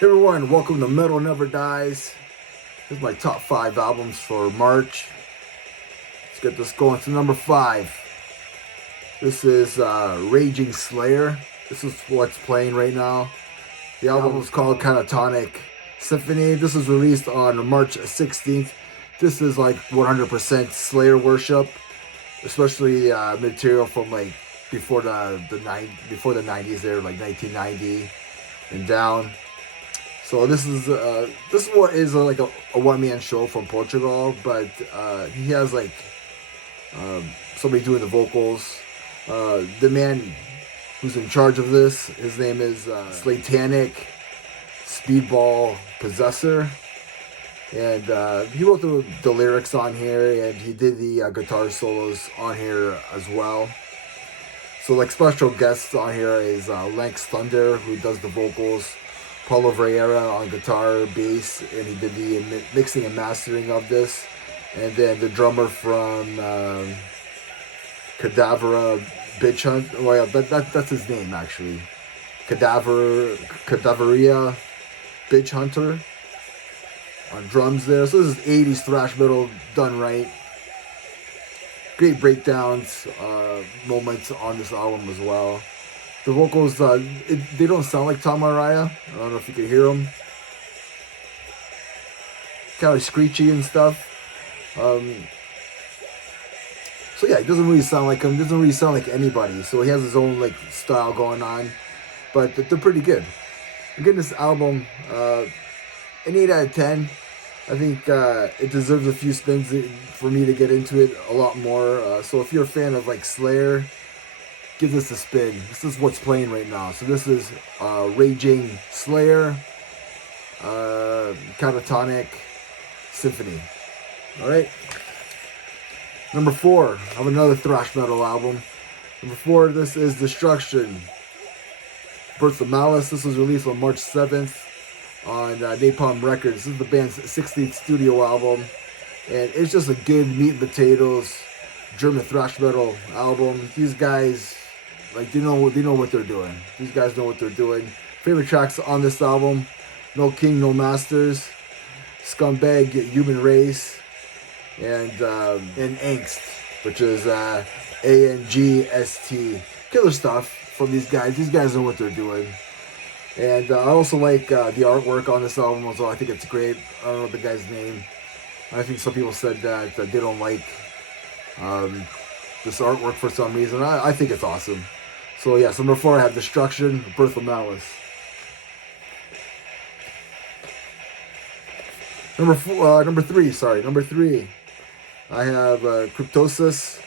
Hey everyone, welcome to Metal Never Dies. This is my top 5 albums for March. Let's get this going to number 5. This is Raging Slayer. This is what's playing right now. The album is called Catatonic Symphony. This was released on March 16th. This is like 100% Slayer worship, especially material from like before the 90s there, like 1990 and down. So this is what is like a one man show from Portugal, but he has like somebody doing the vocals. The man who's in charge of this, his name is Slatanic Speedball Possessor, and he wrote the lyrics on here, and he did the guitar solos on here as well. So like special guests on here is Lex Thunder, who does the vocals, Paulo Vieira on guitar, bass, and he did the mixing and mastering of this. And then the drummer from Cadavera Bitch Hunt. Well, yeah, that's his name actually. Cadaveria Bitch Hunter on drums there. So this is 80s thrash metal done right. Great breakdowns, moments on this album as well. The vocals, they don't sound like Tom Araya. I don't know if you can hear them. Kind of screechy and stuff. So yeah, it doesn't really sound like him. Doesn't really sound like anybody. So he has his own like style going on, but they're pretty good. Again, this album, an 8 out of 10. I think it deserves a few spins for me to get into it a lot more. So if you're a fan of like Slayer, give this a spin. This is what's playing right now. So this is Raging Slayer, Catatonic Symphony. All right. Number 4, I have another thrash metal album. Number 4, this is Destruction, Birth of Malice. This was released on March 7th on Napalm Records. This is the band's 16th studio album, and it's just a good meat and potatoes German thrash metal album. These guys, like, they know what they're doing. These guys know what they're doing. Favorite tracks on this album: No King, No Masters, Scumbag, Human Race, and Angst, which is ANGST. Killer stuff from these guys. These guys know what they're doing. And I also like the artwork on this album as well. I think it's great. I don't know the guy's name. I think some people said that they don't like this artwork for some reason. I think it's awesome. So yeah, so number 4 I have Destruction, Birth of Malice. Number 3, I have Cryptosis.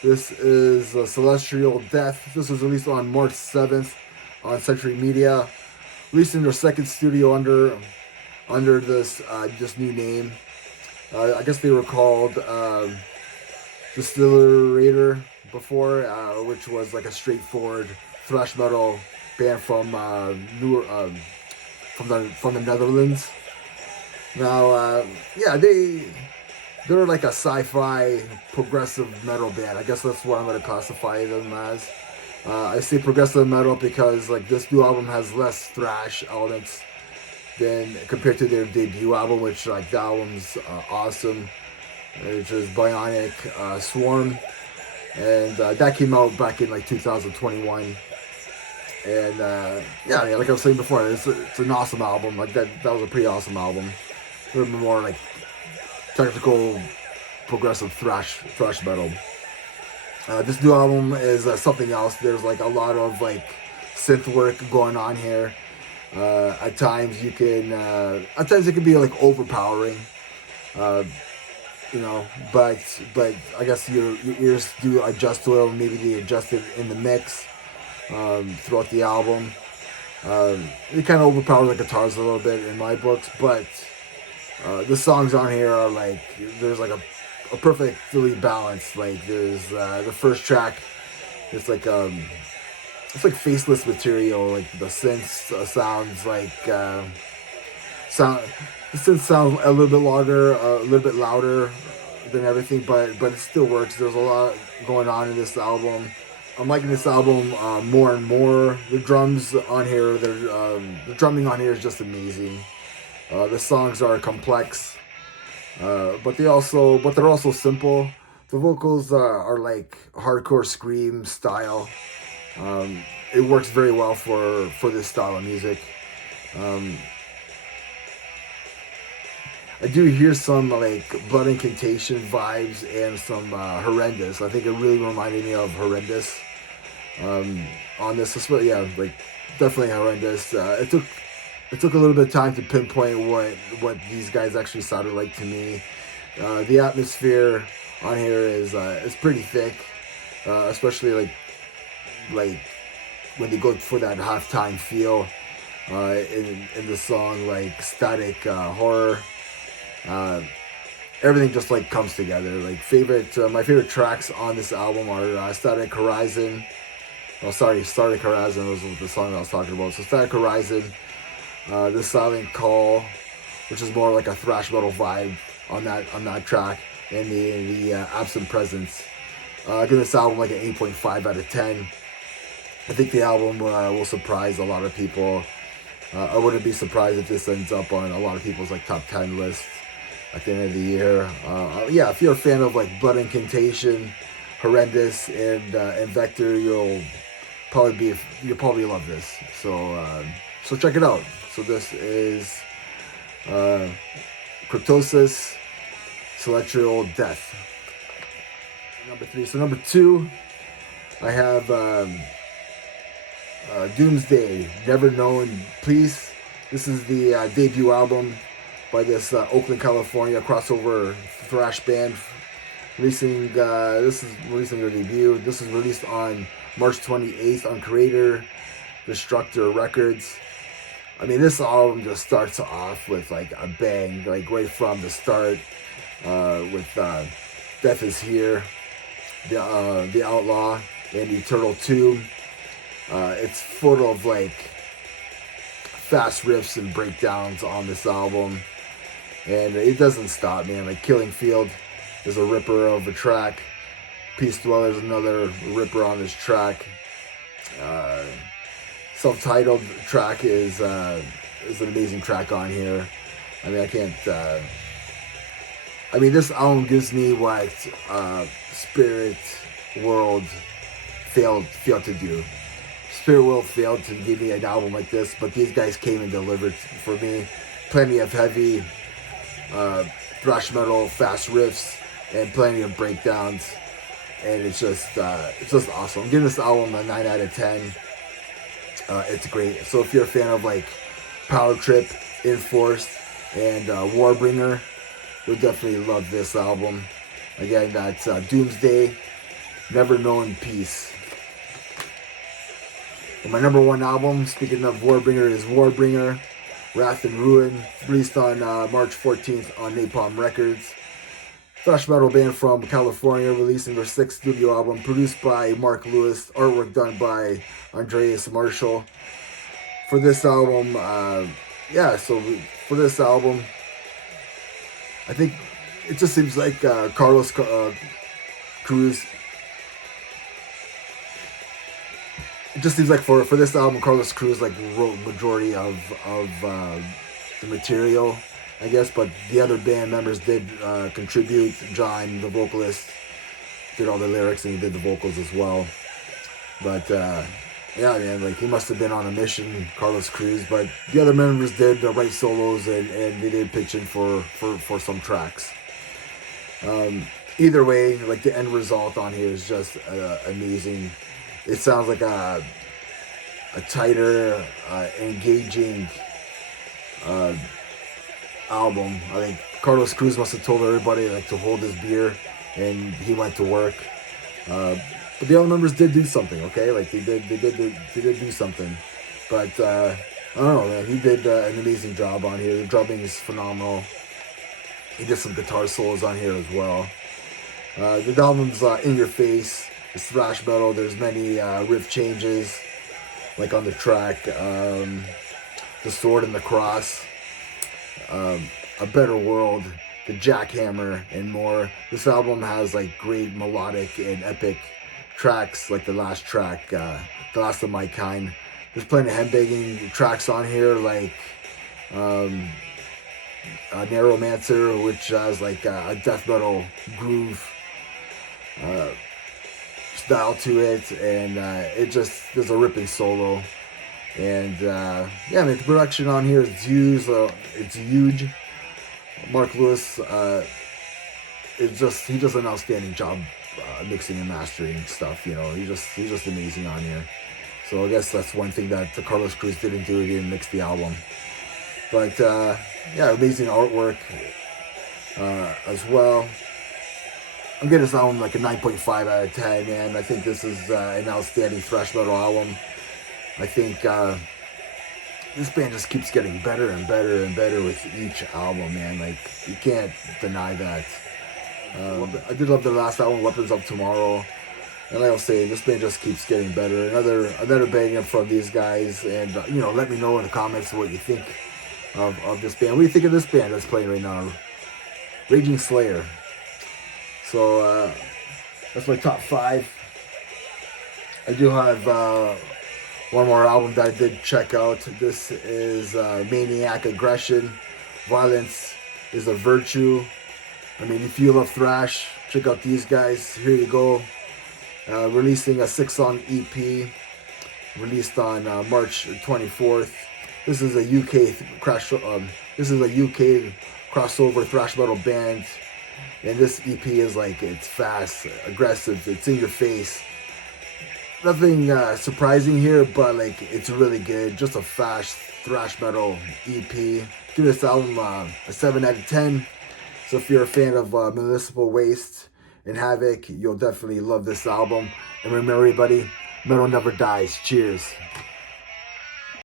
This is Celestial Death. This was released on March 7th on Century Media. Released in their second studio under this new name. I guess they were called Distillerator before, which was like a straightforward thrash metal band from from the Netherlands. Now, yeah, they're like a sci-fi progressive metal band. I guess that's what I'm going to classify them as. I say progressive metal because like this new album has less thrash elements than compared to their debut album, which like the album's awesome, which is Bionic Swarm, and that came out back in like 2021. And yeah, like I was saying before, it's an awesome album. Like that was a pretty awesome album. A little bit more like technical, progressive thrash metal. This new album is something else. There's like a lot of like synth work going on here. At times it can be like overpowering, but I guess your ears do adjust to it, or maybe they adjust it in the mix throughout the album. It kind of overpowers the guitars a little bit in my books, but the songs on here are like, there's like a perfectly balanced. Like there's the first track, it's like faceless material. Like the synths sounds like the synths sound a little bit longer, a little bit louder than everything, but it still works. There's a lot going on in this album. I'm liking this album more and more. The drums on here, the drumming on here is just amazing. The songs are complex, but they're also simple. The vocals are like hardcore scream style. It works very well for this style of music. Um, I do hear some like Blood Incantation vibes and some Horrendous. I think it really reminded me of Horrendous on this. Yeah, like definitely Horrendous. It took a little bit of time to pinpoint what these guys actually sounded like to me. The atmosphere on here is pretty thick, especially like when they go for that halftime feel in the song like Static Horror. Everything just like comes together. Like my favorite tracks on this album are Static Horizon. Oh, sorry, Static Horizon was the song I was talking about. So Static Horizon, The Silent Call, which is more like a thrash metal vibe on that track, and the Absent Presence. I give this album like an 8.5 out of 10. I think the album will surprise a lot of people. I wouldn't be surprised if this ends up on a lot of people's like top 10 lists at the end of the year. Yeah, if you're a fan of like Blood Incantation, Horrendous, and Vector, you'll probably love this. So check it out. So this is Cryptosis, Celestial Death. Number 3. So number 2, I have Doomsday, Never Known Peace. This is the debut album by this Oakland, California crossover thrash band. This is releasing their debut. This is released on March 28th on Creator Destructor Records. I mean, this album just starts off with like a bang, like right from the start, with Death Is Here, The Outlaw, and Eternal Tomb. It's full of like fast riffs and breakdowns on this album, and it doesn't stop, man. Like Killing Field is a ripper of a track. Peace Dweller is another ripper on this track. Self-titled track is an amazing track on here. I mean, this album gives me what Spirit World failed to do. Spirit World failed to give me an album like this, but these guys came and delivered for me. Plenty of heavy thrash metal, fast riffs, and plenty of breakdowns, and it's just awesome. I'm giving this album a 9 out of 10. It's great. So if you're a fan of like Power Trip, Enforced, and Warbringer, you'll definitely love this album. Again, that's Doomsday, Never Known Peace. And my number 1 album, speaking of Warbringer, is Warbringer, Wrath and Ruin, released on March 14th on Napalm Records. Thrash metal band from California, releasing their 6th studio album, produced by Mark Lewis, artwork done by Andreas Marshall. For this album, I think it just seems like Carlos Cruz. It just seems like for this album, Carlos Cruz like wrote majority of the material, I guess, but the other band members did contribute. John, the vocalist, did all the lyrics and he did the vocals as well. But yeah, man, like he must have been on a mission, Carlos Cruz. But the other members did write solos and they did pitch in for some tracks. Either way, like the end result on here is just amazing. It sounds like a tighter, engaging album. I think Carlos Cruz must have told everybody like to hold his beer, and he went to work. But the other members did do something, okay? Like they did do something. But I don't know, man. He did an amazing job on here. The drumming is phenomenal. He did some guitar solos on here as well. The album's in your face. It's thrash metal. There's many riff changes, like on the track, The Sword and the Cross, A Better World, The Jackhammer, and more. This album has like great melodic and epic tracks like the last track, The Last of My Kind. There's plenty of headbanging tracks on here, like Neuromancer, which has like a death metal groove style to it, and there's a ripping solo, and yeah, I mean, the production on here is huge. It's huge. Mark Lewis, he does an outstanding job mixing and mastering stuff. You know, he's just amazing on here. So I guess that's one thing that the Carlos Cruz didn't do. He didn't mix the album, but yeah, amazing artwork as well. I'm giving this album like a 9.5 out of 10, man. I think this is an outstanding thrash metal album. I think this band just keeps getting better and better and better with each album, man. Like, you can't deny that. I did love the last album, Weapons of Tomorrow. And like I was saying, this band just keeps getting better. Another banger from these guys. And, you know, let me know in the comments what you think of this band. What do you think of this band that's playing right now? Raging Slayer. So that's my top 5. I do have one more album that I did check out. This is Maniac Aggression. Violence is a Virtue. I mean, if you love thrash, check out these guys. Here you go. Releasing a 6-song EP. Released on March 24th. This is a UK crossover thrash metal band. And this EP is like, it's fast, aggressive, it's in your face. Nothing surprising here, but like, it's really good. Just a fast thrash metal EP. Give this album a 7 out of 10. So if you're a fan of Municipal Waste and Havoc, you'll definitely love this album. And remember, everybody, metal never dies. Cheers.